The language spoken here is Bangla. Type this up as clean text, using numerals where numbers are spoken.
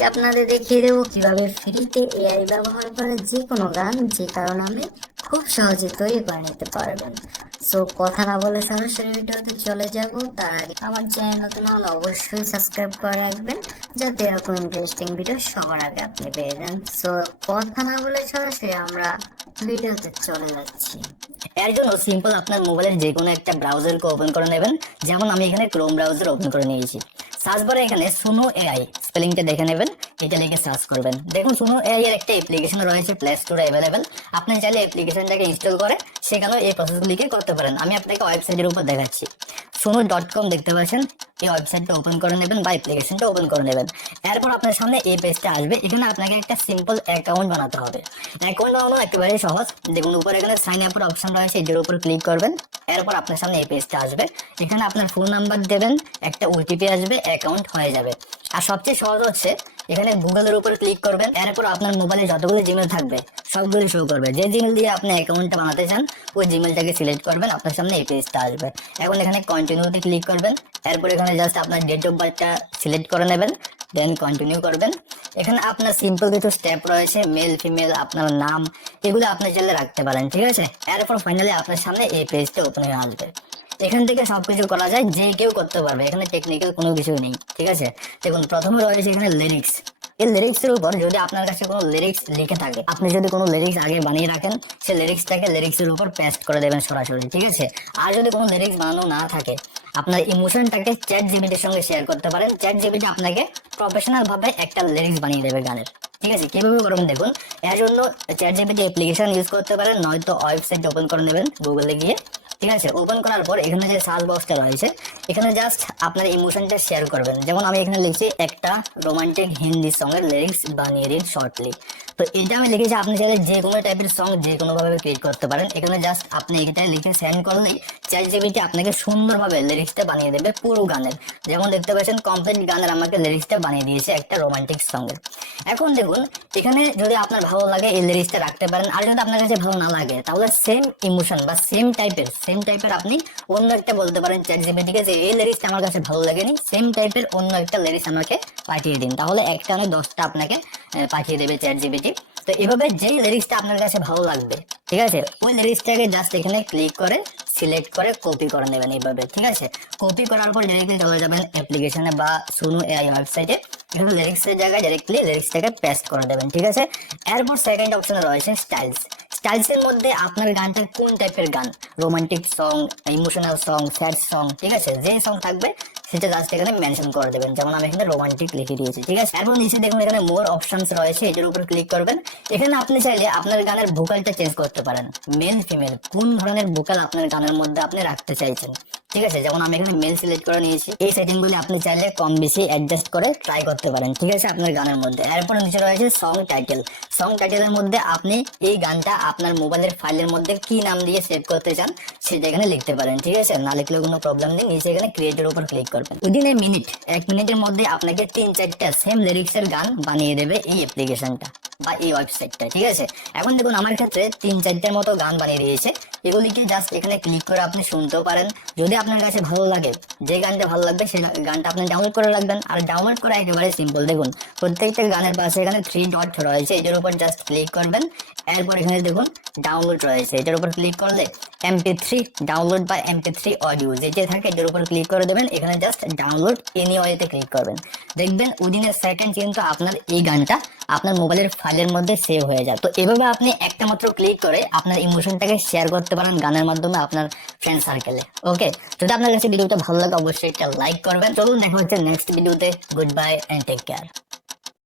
আজকে আপনাদের দেখিয়ে দেবো কিভাবে ফ্রিতে এআই ব্যবহার করে যে কোনো গান যে কারো নামে খুব সহজে তৈরি করে নিতে পারবেন। সো কথা না বলে সরাসরি ভিডিওতে চলে যাব। তার আগে আমার চ্যানেল নতুন হলে অবশ্যই সাবস্ক্রাইব করে রাখবেন, যাতে এরকম ইন্টারেস্টিং ভিডিও সবার আগে আপনি পেয়ে যান। সো কথা না বলে সরাসরি আমরা ভিডিওতে চলে যাচ্ছি। এর জন্য সিম্পল আপনার মোবাইলের যে কোনো একটা ব্রাউজারকে ওপেন করে নেবেন। যেমন আমি এখানে ক্রোম ব্রাউজার ওপেন করে নিয়েছি। সার্চ বারে এখানে সুনো এআই স্পেলিংটা দেখে নেবেন, এটা লিখে সার্চ করবেন। দেখুন সুনো এআই এর একটা অ্যাপ্লিকেশন রয়েছে প্লে স্টোরে অ্যাভেলেবেল। আপনি চাইলে অ্যাপ্লিকেশনটাকে ইনস্টল করে সেখানেও এই প্রসেসগুলিকে করতে পারেন। আমি আপনাকে ওয়েবসাইটের উপর দেখাচ্ছি। suno.com দেখতে পাচ্ছেন, এই ওয়েবসাইটটা ওপেন করে নেবেন বা অ্যাপ্লিকেশনটা ওপেন করে নেবেন। এরপর আপনার সামনে এই পেজটা আসবে। এখানে আপনাকে একটা সিম্পল অ্যাকাউন্ট বানাতে হবে। অ্যাকাউন্ট বানানো একেবারে সহজ। দেখুন উপরে এখানে সাইন আপের অপশন রয়েছে, এটার উপর ক্লিক করবেন। এরপর আপনার সামনে এই পেজটা আসবে। এখানে আপনার ফোন নাম্বার দেবেন, একটা ওটিপি আসবে, অ্যাকাউন্ট হয়ে যাবে। আর সবচেয়ে সহজ হচ্ছে এখানে গুগলের উপর ক্লিক করবেন। এরপর আপনার মোবাইলে যতগুলো জিমেল থাকবে সবগুলো শো করবে। যে জিমেল দিয়ে আপনি অ্যাকাউন্টটা বানাতে চান ওই জিমেলটাকে সিলেক্ট করবেন, আপনার সামনে এই পেজটা আসবে। এখন এখানে কন্টিনিউতে ক্লিক করবেন। এরপর এখানে জাস্ট আপনার ডেট অফ বার্থটা সিলেক্ট করে নেবেন, দেন কন্টিনিউ করবেন। এখানে আপনার সিম্পল কিছু স্টেপ রয়েছে, মেল ফিমেল, আপনার নাম, এগুলো আপনি চাইলে রাখতে পারেন, ঠিক আছে। এরপর ফাইনালি আপনার সামনে এই পেজটা ওপেন হয়ে আসবে। এখান থেকে সবকিছু করা যায়, যে কেউ করতে পারবে, এখানে টেকনিক্যাল কোনো কিছু নেই, ঠিক আছে। দেখুন প্রথমে রয়েছে এখানে লিরিক্স। এই লিরিক্সের উপর যদি আপনার কাছে কোনো লিরিক্স লিখে থাকে, আপনি যদি কোনো লিরিক্স আগে বানিয়ে রাখেন, সেই লিরিক্সটাকে লিরিক্সের উপর পেস্ট করে দেবেন সরাসরি, ঠিক আছে। আর যদি কোনো লিরিক্স বানানো না থাকে, আপনার ইমোশনটাকে চ্যাট জিপিটির সঙ্গে শেয়ার করতে পারেন। চ্যাট জিপিটি আপনাকে প্রফেশনাল ভাবে একটা লিরিক্স বানিয়ে দেবে গানের, ঠিক আছে। কিভাবে করবেন দেখুন। এর জন্য চ্যাট জিপিটি অ্যাপ্লিকেশন ইউজ করতে পারেন, নয়তো ওয়েবসাইট ওপেন করে নেবেন গুগলে গিয়ে, ঠিক আছে। ওপেন করার পর এখানে যে সার্চ বক্সটা রয়েছে এখানে জাস্ট আপনার ইমোশনটা শেয়ার করবেন। যেমন আমি এখানে লিখছি একটা রোমান্টিক হিন্দি সঙ্গের লিরিক্স বানিয়ে দিন শর্টলি। তো এটা আমি লিখেছি। আপনি চাইলে যে কোনো টাইপের সং যে কোনো ভাবে ক্রিয়েট করতে পারেন। এখানে জাস্ট আপনি এটা লিখে সেন্ড করলেই চ্যাট জিপিটি আপনাকে সুন্দরভাবে লিরিক্সটা বানিয়ে দেবে পুরো গানের। যেমন দেখতে পাচ্ছেন কমপ্লিট গানের আমাকে লিরিক্সটা বানিয়ে দিয়েছে একটা রোমান্টিক সঙ্গের। এখন দেখুন এখানে যদি আপনার ভালো লাগে এই লিরিক্সটা রাখতে পারেন, আর যদি আপনার কাছে ভালো না লাগে তাহলে সেম ইমোশন বা সেম টাইপের আপনি অন্য একটা বলতে পারেন চ্যাট জিপিটিকে যে এই লিরিক্সটা আমার কাছে ভালো লাগেনি, সেম টাইপের অন্য একটা লিরিক্স আমাকে পাঠিয়ে দিন। তাহলে একটা নয় 10টা আপনাকে পাঠিয়ে দেবে চ্যাট জিপিটি। তো এভাবে যেই লিরিক্সটা আপনার কাছে ভালো লাগবে, ঠিক আছে, ওই লিরিক্সটাকে জাস্ট এখানে ক্লিক করে সিলেক্ট করে কপি করে নেবেন এইভাবে, ঠিক আছে। কপি করার পর ডাইরেক্টলি চলে যাবেন অ্যাপ্লিকেশনে বা সুনো এআই ওয়েবসাইটে। এখানে লিরিক্সের জায়গায় ডাইরেক্টলি লিরিক্সটাকে পেস্ট করে দেবেন, ঠিক আছে। এরপর সেকেন্ড অপশনে রয়েছে স্টাইলসের মধ্যে আপনার গানটা কোন টাইপের গান, romantic song, emotional song, sad song, ঠিক আছে, যে সং থাকবে সেটা জাস্ট এখানে মেনশন করে দেবেন। যেমন আমি এখানে রোমান্টিক লিখে দিয়েছি, ঠিক আছে। এরপর নিচে দেখুন এখানে মোর অপশনস রয়েছে, এটার উপর ক্লিক করবেন। এখানে আপনি চাইলে আপনার গানের ভোকালটা চেঞ্জ করতে পারেন, মেল ফিমেল কোন ধরনের ভোকাল আপনার গানের মধ্যে আপনি রাখতে চাইছেন, ঠিক আছে। যেমন আমি এখানে মেল সিলেক্ট করে নিয়েছি। এই সেটিংগুলি আপনি চাইলে কম বেশি অ্যাডজাস্ট করে ট্রাই করতে পারেন, ঠিক আছে, আপনার গানের মধ্যে। এরপর নিচে রয়েছে সং টাইটেলের মধ্যে আপনি এই গানটা আপনার মোবাইলের ফাইলের মধ্যে কি নাম দিয়ে সেভ করতে চান সেটা এখানে লিখতে পারেন, ঠিক আছে। না লিখলেও কোনো প্রবলেম নেই। নিচে এখানে ক্রিয়েটের উপর ক্লিক করবেন। উইদিন এ মিনিট, 1 মিনিটের মধ্যে আপনাকে 3-4টা সেম লিরিক্সের গান বানিয়ে দেবে এই অ্যাপ্লিকেশনটা বা এই ওয়েবসাইটটা, ঠিক আছে। এখন দেখুন আমার ক্ষেত্রে 3-4টার মতো গান বানিয়ে দিয়েছে। এগুলিকে জাস্ট এখানে ক্লিক করে আপনি শুনতেও পারেন। যদি আপনার কাছে ভালো লাগে, যে গানটা ভালো লাগবে সেই গানটা আপনি ডাউনলোড করে রাখবেন। আর ডাউনলোড করা একেবারে সিম্পল। দেখুন প্রত্যেকটা গানের পাশে এখানে 3 ডট রয়েছে, এটার উপর জাস্ট ক্লিক করবেন। এরপর এখানে দেখুন ডাউনলোড রয়েছে, এটার উপর ক্লিক করলে MP3 ডাউনলোড বা MP3 অডিও যেটা থাকে এটার উপর ক্লিক করে দেবেন। এখানে জাস্ট ডাউনলোড এনিওয়েতে ক্লিক করবেন। দেখবেন উইদিন এ সেকেন্ড কিন্তু আপনার এই গানটা আপনার মোবাইলের ফাইলের মধ্যে সেভ হয়ে যায়। তো এভাবে আপনি একটা মাত্র ক্লিক করে আপনার ইমোশনটাকে শেয়ার করতে পারেন গানের মাধ্যমে আপনার ফ্রেন্ড সার্কেলে। ওকে, যদি আপনার কাছে ভিডিওটা ভালো লাগে অবশ্যই একটা লাইক করবেন। চলুন দেখা হচ্ছে নেক্সট ভিডিওতে। Good bye and take care.